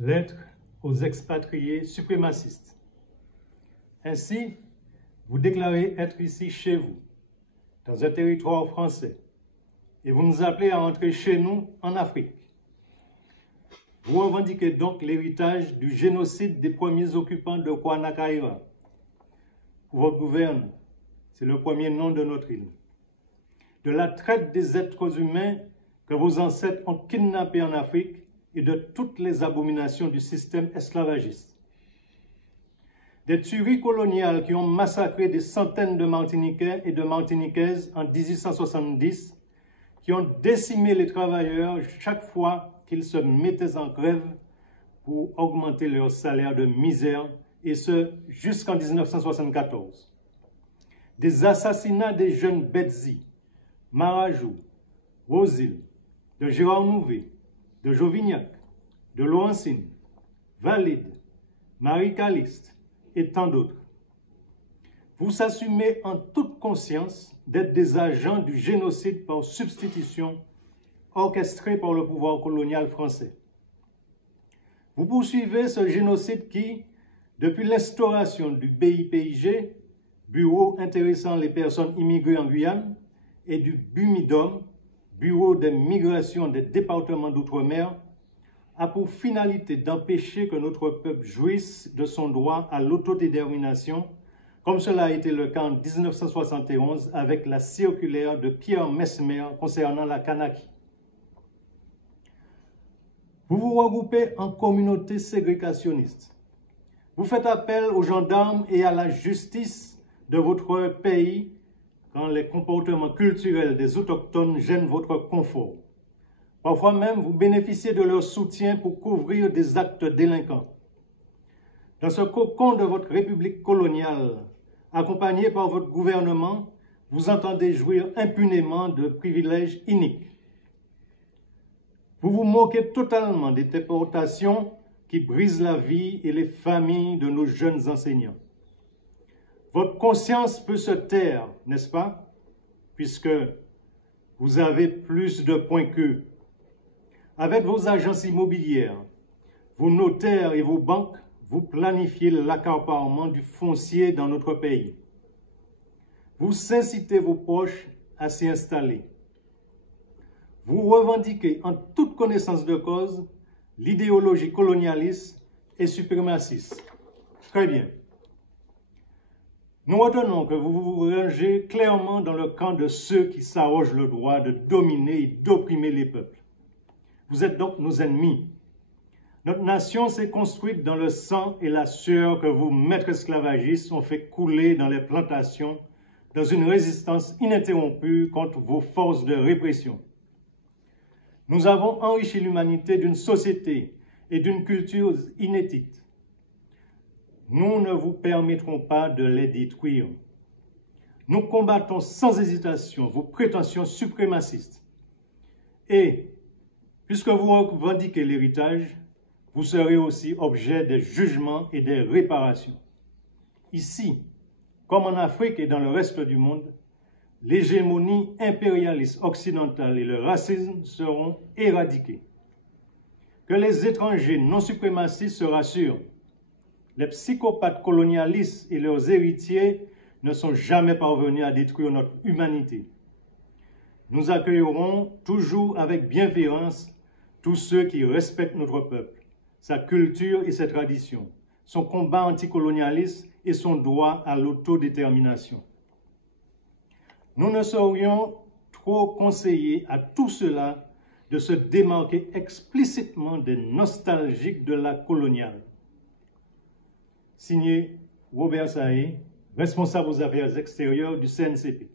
Lettre aux expatriés suprémacistes. Ainsi, vous déclarez être ici chez vous, dans un territoire français, et vous nous appelez à entrer chez nous en Afrique. Vous revendiquez donc l'héritage du génocide des premiers occupants de Kouanakaïra. Pour votre gouverne, c'est le premier nom de notre île. De la traite des êtres humains que vos ancêtres ont kidnappés en Afrique et de toutes les abominations du système esclavagiste. Des tueries coloniales qui ont massacré des centaines de Martiniquais et de Martiniquaises en 1870, qui ont décimé les travailleurs chaque fois qu'ils se mettaient en grève pour augmenter leur salaire de misère, et ce jusqu'en 1974. Des assassinats des jeunes Betzi, Marajou, Rosil, de Gérard Nouvé, de Jovignac, de Laurentine, Valide, Marie Calixte et tant d'autres. Vous assumez en toute conscience d'être des agents du génocide par substitution orchestré par le pouvoir colonial français. Vous poursuivez ce génocide qui, depuis l'instauration du BIPIG, Bureau intéressant les personnes immigrées en Guyane, et du BUMIDOM, Bureau des migrations des départements d'outre-mer, a pour finalité d'empêcher que notre peuple jouisse de son droit à l'autodétermination, comme cela a été le cas en 1971 avec la circulaire de Pierre Messmer concernant la Kanaki. Vous vous regroupez en communauté ségrégationniste. Vous faites appel aux gendarmes et à la justice de votre pays quand les comportements culturels des autochtones gênent votre confort. Parfois même, vous bénéficiez de leur soutien pour couvrir des actes délinquants. Dans ce cocon de votre république coloniale, accompagné par votre gouvernement, vous entendez jouir impunément de privilèges iniques. Vous vous moquez totalement des déportations qui brisent la vie et les familles de nos jeunes enseignants. Votre conscience peut se taire, n'est-ce pas? Puisque vous avez plus de points qu'eux. Avec vos agences immobilières, vos notaires et vos banques, vous planifiez l'accaparement du foncier dans notre pays. Vous incitez vos proches à s'y installer. Vous revendiquez en toute connaissance de cause l'idéologie colonialiste et suprémaciste. Très bien. Nous retenons que vous vous rangez clairement dans le camp de ceux qui s'arrogent le droit de dominer et d'opprimer les peuples. Vous êtes donc nos ennemis. Notre nation s'est construite dans le sang et la sueur que vos maîtres esclavagistes ont fait couler dans les plantations, dans une résistance ininterrompue contre vos forces de répression. Nous avons enrichi l'humanité d'une société et d'une culture inédites. Nous ne vous permettrons pas de les détruire. Nous combattons sans hésitation vos prétentions suprémacistes. Et, puisque vous revendiquez l'héritage, vous serez aussi objet des jugements et des réparations. Ici, comme en Afrique et dans le reste du monde, l'hégémonie impérialiste occidentale et le racisme seront éradiqués. Que les étrangers non suprémacistes se rassurent. Les psychopathes colonialistes et leurs héritiers ne sont jamais parvenus à détruire notre humanité. Nous accueillerons toujours avec bienveillance tous ceux qui respectent notre peuple, sa culture et ses traditions, son combat anticolonialiste et son droit à l'autodétermination. Nous ne saurions trop conseiller à tout cela de se démarquer explicitement des nostalgiques de la coloniale. Signé Robert Saé, responsable aux affaires extérieures du CNCP.